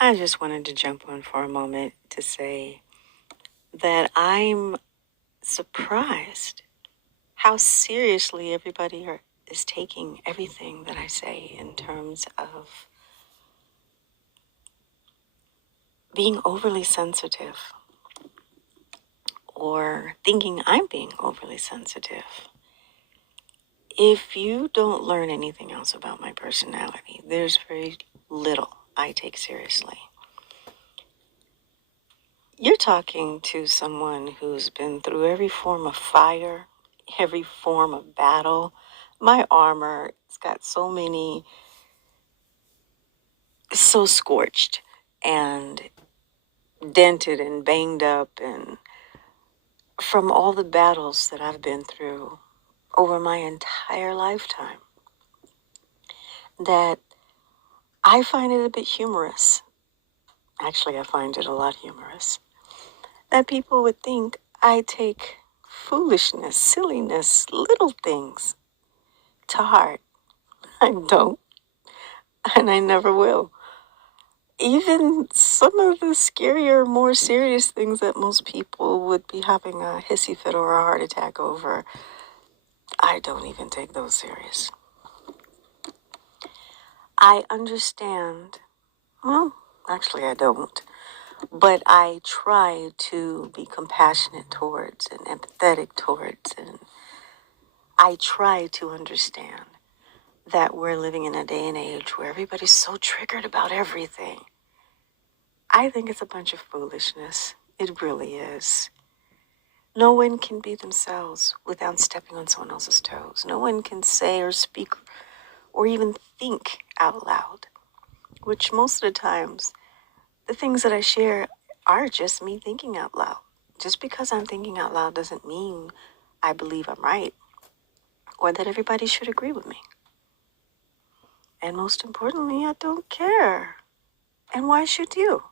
I just wanted to jump on for a moment to say that I'm surprised how seriously is taking everything that I say in terms of being overly sensitive or thinking I'm being overly sensitive. If you don't learn anything else about my personality, there's very little I take seriously. You're talking to someone who's been through every form of fire, every form of battle. My armor has got so scorched and dented and banged up, and from all the battles that I've been through over my entire lifetime, that I find it a bit humorous. Actually, I find it a lot humorous that people would think I take foolishness, silliness, little things to heart. I don't, and I never will. Even some of the scarier, more serious things that most people would be having a hissy fit or a heart attack over, I don't even take those serious. I understand, well, actually, I don't, but I try to be compassionate towards and empathetic towards, and I try to understand that we're living in a day and age where everybody's so triggered about everything. I think it's a bunch of foolishness. It really is. No one can be themselves without stepping on someone else's toes. No one can say or speak or even think out loud, which most of the times, the things that I share are just me thinking out loud. Just because I'm thinking out loud doesn't mean I believe I'm right or that everybody should agree with me. And most importantly, I don't care. And why should you?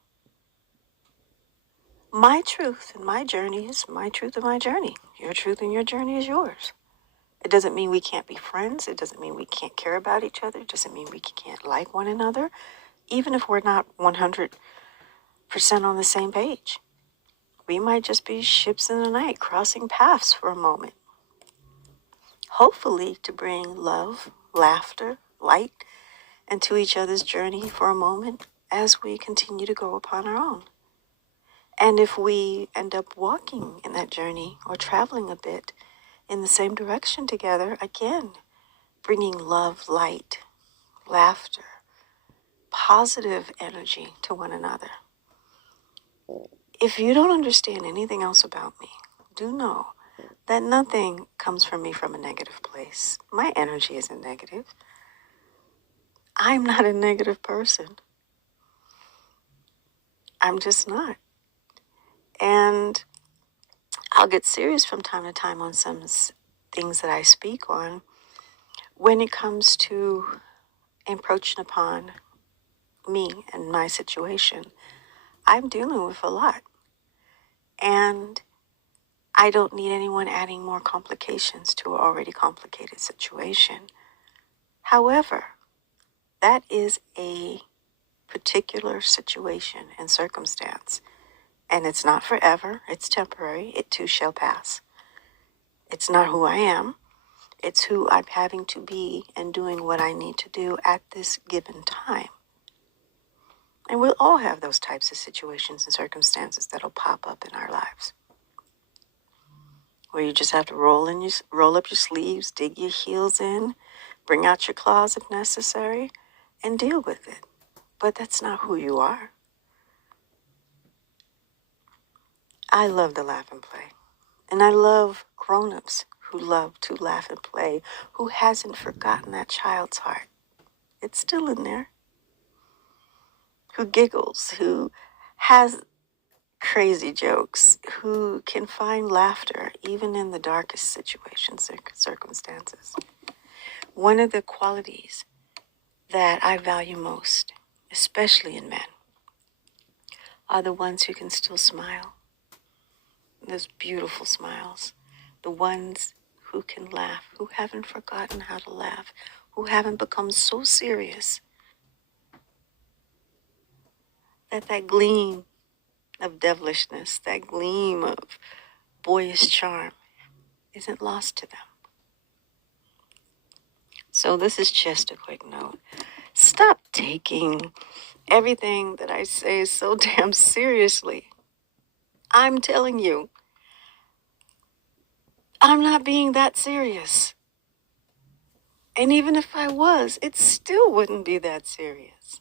My truth and my journey is my truth and my journey. Your truth and your journey is yours. It doesn't mean we can't be friends. It doesn't mean we can't care about each other. It doesn't mean we can't like one another, even if we're not 100% on the same page. We might just be ships in the night crossing paths for a moment. Hopefully to bring love, laughter, light into each other's journey for a moment as we continue to go upon our own. And if we end up walking in that journey or traveling a bit in the same direction together, again, bringing love, light, laughter, positive energy to one another. If you don't understand anything else about me, do know that nothing comes from me from a negative place. My energy isn't negative. I'm not a negative person. I'm just not. And I'll get serious from time to time on some things that I speak on when it comes to encroaching upon me and my situation. I'm dealing with a lot. And I don't need anyone adding more complications to an already complicated situation. However, that is a particular situation and circumstance. And it's not forever, it's temporary, it too shall pass. It's not who I am, it's who I'm having to be and doing what I need to do at this given time. And we'll all have those types of situations and circumstances that'll pop up in our lives, where you just have to roll up your sleeves, dig your heels in, bring out your claws if necessary, and deal with it. But that's not who you are. I love to laugh and play. And I love grown-ups who love to laugh and play, who hasn't forgotten that child's heart. It's still in there. Who giggles, who has crazy jokes, who can find laughter even in the darkest situations and circumstances. One of the qualities that I value most, especially in men, are the ones who can still smile. Those beautiful smiles. The ones who can laugh, who haven't forgotten how to laugh, who haven't become so serious that gleam of devilishness, that gleam of boyish charm isn't lost to them. So this is just a quick note. Stop taking everything that I say so damn seriously. I'm telling you, I'm not being that serious. And even if I was, it still wouldn't be that serious.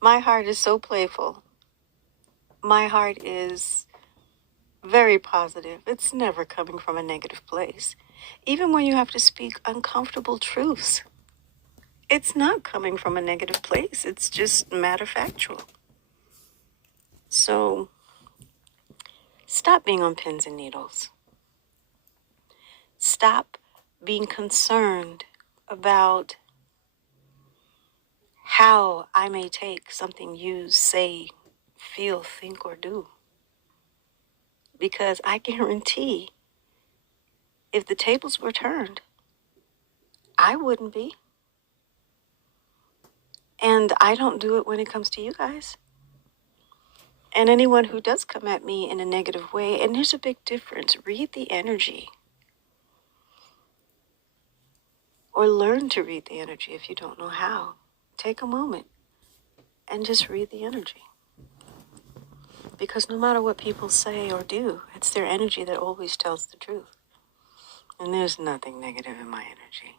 My heart is so playful. My heart is very positive. It's never coming from a negative place. Even when you have to speak uncomfortable truths, it's not coming from a negative place. It's just matter factual. So stop being on pins and needles. Stop being concerned about how I may take something you say, feel, think, or do. Because I guarantee if the tables were turned, I wouldn't be. And I don't do it when it comes to you guys. And anyone who does come at me in a negative way, and there's a big difference, read the energy. Or learn to read the energy if you don't know how. Take a moment and just read the energy. Because no matter what people say or do, it's their energy that always tells the truth. And there's nothing negative in my energy.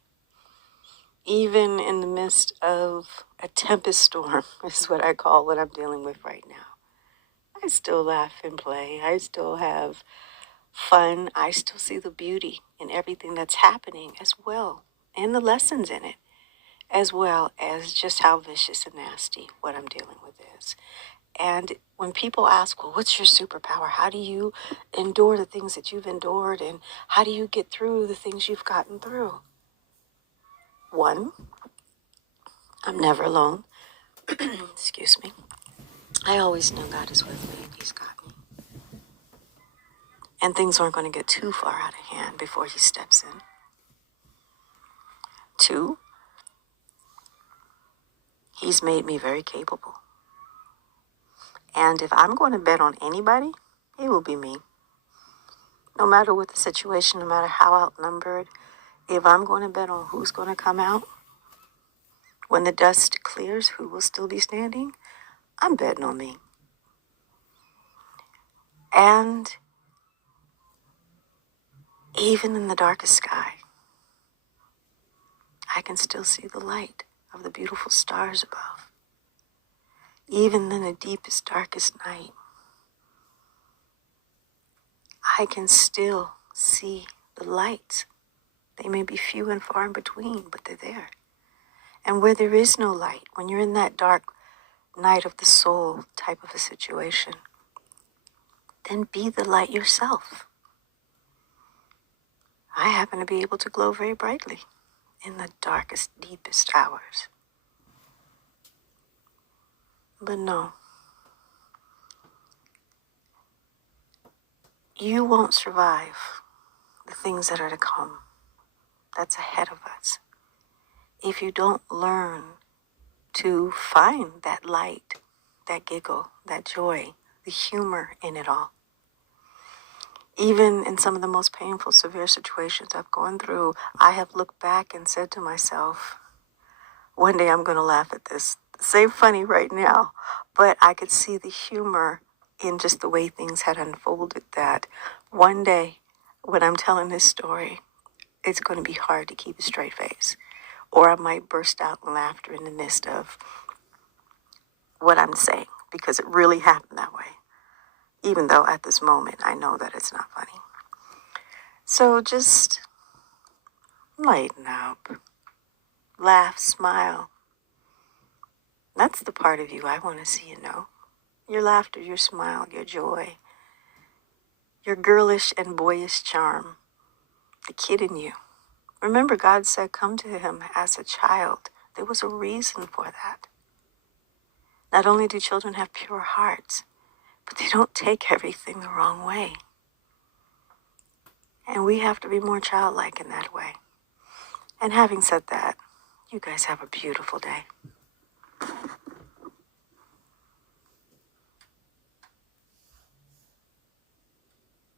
Even in the midst of a tempest storm, is what I call what I'm dealing with right now. I still laugh and play. I still have fun. I still see the beauty in everything that's happening as well, and the lessons in it, as well as just how vicious and nasty what I'm dealing with is. And when people ask, well, what's your superpower? How do you endure the things that you've endured? And how do you get through the things you've gotten through? One, I'm never alone. Excuse me. I always know God is with me and He's got me. And things aren't going to get too far out of hand before He steps in. Two, He's made me very capable. And if I'm going to bet on anybody, it will be me. No matter what the situation, no matter how outnumbered, if I'm going to bet on who's going to come out, when the dust clears, who will still be standing, I'm betting on me. And even in the darkest sky, I can still see the light of the beautiful stars above. Even in the deepest, darkest night, I can still see the lights. They may be few and far in between, but they're there. And where there is no light, when you're in that dark night of the soul type of a situation, then be the light yourself. I happen to be able to glow very brightly in the darkest, deepest hours. But no, you won't survive the things that are to come, that's ahead of us, if you don't learn to find that light, that giggle, that joy, the humor in it all. Even in some of the most painful, severe situations I've gone through, I have looked back and said to myself, one day I'm going to laugh at this. Say funny right now, but I could see the humor in just the way things had unfolded, that one day when I'm telling this story, it's going to be hard to keep a straight face. Or I might burst out in laughter in the midst of what I'm saying, because it really happened that way. Even though at this moment I know that it's not funny. So just lighten up. Laugh, smile. That's the part of you I want to see you know. Your laughter, your smile, your joy, your girlish and boyish charm, the kid in you. Remember, God said, come to Him as a child. There was a reason for that. Not only do children have pure hearts, but they don't take everything the wrong way. And we have to be more childlike in that way. And having said that, you guys have a beautiful day.